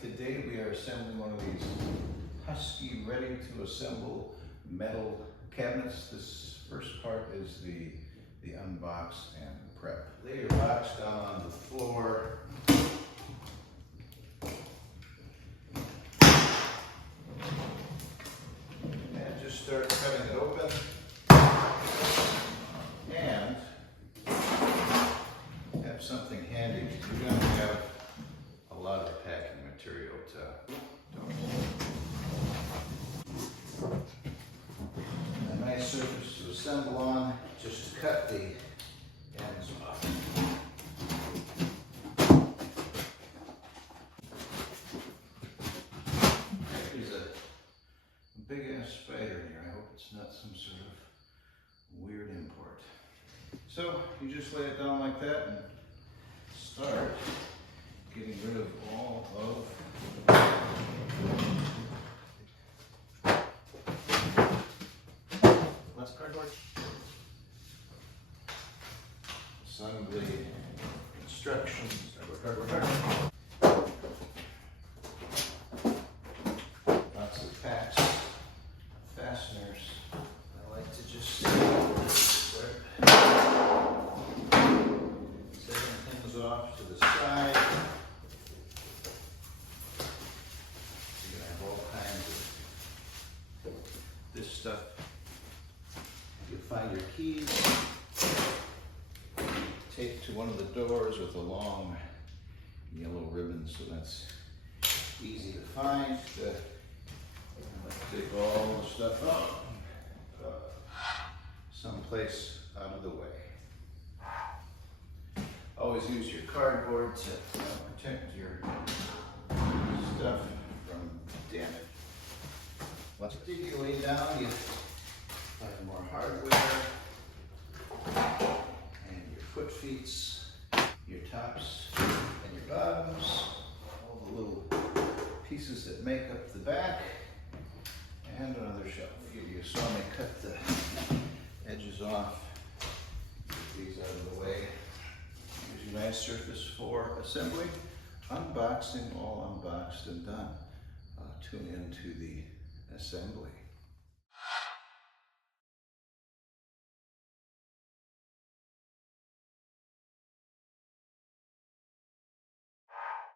Today we are assembling one of these Husky ready to assemble metal cabinets. This first part is the unbox and prep. Lay your box down on the floor. And just start cutting it open. And have something handy. You're going to have a lot of packing material to a nice surface to assemble on, just to cut the ends off. There's a big ass spider here. I hope it's not some sort of weird import. So you just lay it down like that and start getting rid of all of less cardboard. Assembly instructions. Cardboard. Lots of packs, fasteners. I like to just start setting things off to the side. You're gonna have all kinds of this stuff. You'll find your keys taped to one of the doors with a long yellow ribbon, so that's easy to find. Let's take all the stuff out, someplace out of the way. Always use your cardboard to protect your stuff from damage. Once you dig your way down, you find more hardware, and your foot feets, your tops, and your bottoms, all the little pieces that make up the back, and another shelf. You saw me cut the edges off, get these out of the way. Here's your nice surface for assembly. Unboxing, all unboxed and done. Tune into the assembly.